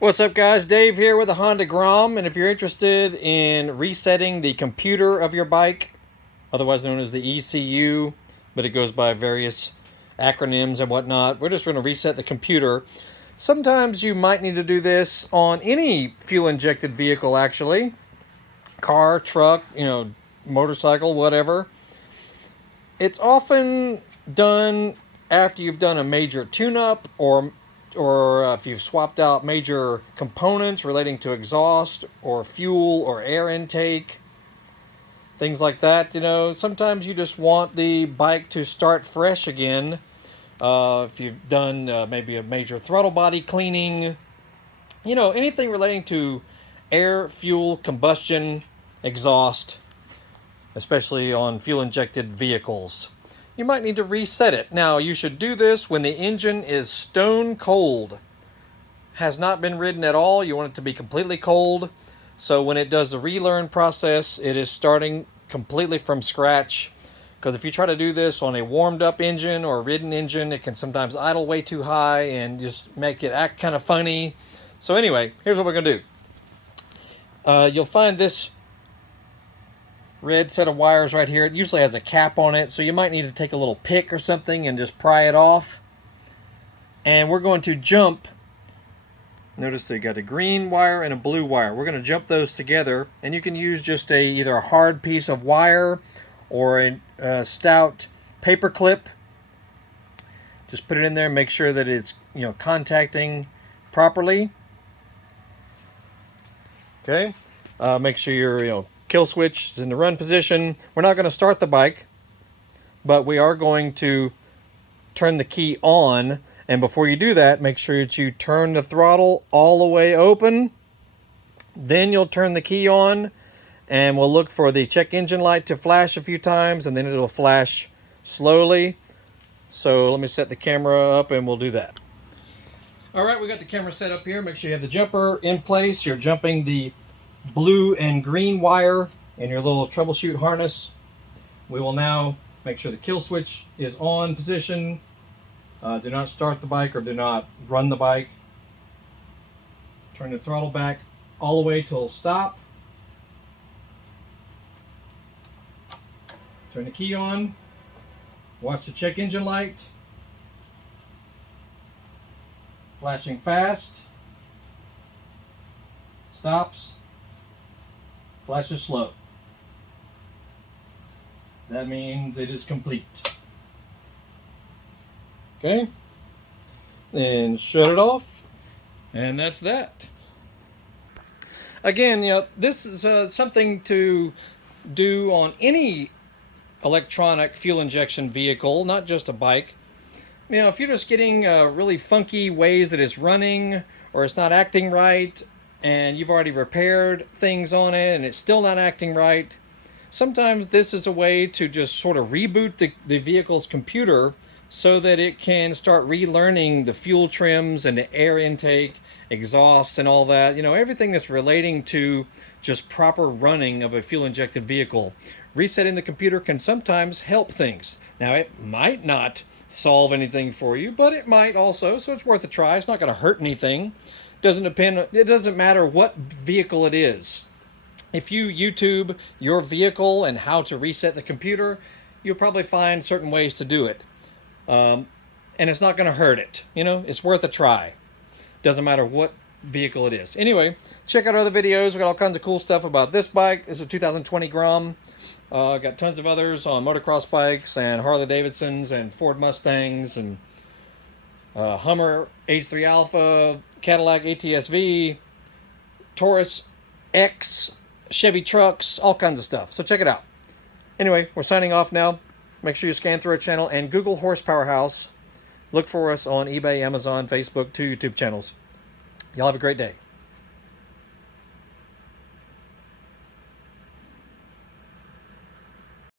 What's up, guys? Dave here with the Honda Grom, and if you're interested in resetting the computer of your bike, otherwise known as the ECU, but it goes by various acronyms and whatnot, we're just going to reset the computer. Sometimes you might need to do this on any fuel-injected vehicle, actually. Car, truck, motorcycle, whatever. It's often done after you've done a major tune-up or if you've swapped out major components relating to exhaust or fuel or air intake, things like that. Sometimes you just want the bike to start fresh again. If you've done maybe a major throttle body cleaning, anything relating to air, fuel, combustion, exhaust, especially on fuel-injected vehicles. You might need to reset it. Now, you should do this when the engine is stone cold. Has not been ridden at all. You want it to be completely cold. So when it does the relearn process, it is starting completely from scratch. Because if you try to do this on a warmed up engine or a ridden engine, it can sometimes idle way too high and just make it act kind of funny. So anyway, here's what we're going to do. You'll find this red set of wires right here. It usually has a cap on it, so you might need to take a little pick or something and just pry it off. And we're going to jump. Notice they got a green wire and a blue wire. We're going to jump those together, and you can use just either a hard piece of wire or a stout paper clip. Just put it in there, make sure that it's contacting properly. Okay, make sure your kill switch is in the run position. We're not going to start the bike, but we are going to turn the key on. And before you do that, make sure that you turn the throttle all the way open. Then you'll turn the key on, and we'll look for the check engine light to flash a few times, and then it'll flash slowly. So let me set the camera up and we'll do that. All right, we got the camera set up here. Make sure you have the jumper in place. You're jumping the blue and green wire in your little troubleshoot harness. We will now make sure the kill switch is on position. Do not start the bike or do not run the bike. Turn the throttle back all the way till stop. Turn the key on. Watch the check engine light. Flashing fast. Stops. Flashes slow. That means it is complete. Okay. Then shut it off. And that's that. Again, this is something to do on any electronic fuel injection vehicle, not just a bike. If you're just getting really funky ways that it's running or it's not acting right, and you've already repaired things on it and it's still not acting right, sometimes this is a way to just sort of reboot the vehicle's computer so that it can start relearning the fuel trims and the air intake, exhaust, and all that. Everything that's relating to just proper running of a fuel-injected vehicle. Resetting the computer can sometimes help things. Now, it might not solve anything for you, but it might also, so it's worth a try. It's not going to hurt anything. It doesn't matter what vehicle it is. If you YouTube your vehicle and how to reset the computer, you'll probably find certain ways to do it. And it's not going to hurt it. It's worth a try. Doesn't matter what vehicle it is. Anyway, check out other videos. We got all kinds of cool stuff about this bike. This is a 2020 Grom. Got tons of others on motocross bikes and Harley Davidsons and Ford Mustangs and Hummer H3 Alpha, Cadillac ATS-V, Taurus X, Chevy trucks, all kinds of stuff. So check it out. Anyway, we're signing off now. Make sure you scan through our channel and Google Horsepower House. Look for us on eBay, Amazon, Facebook, 2 YouTube channels. Y'all have a great day.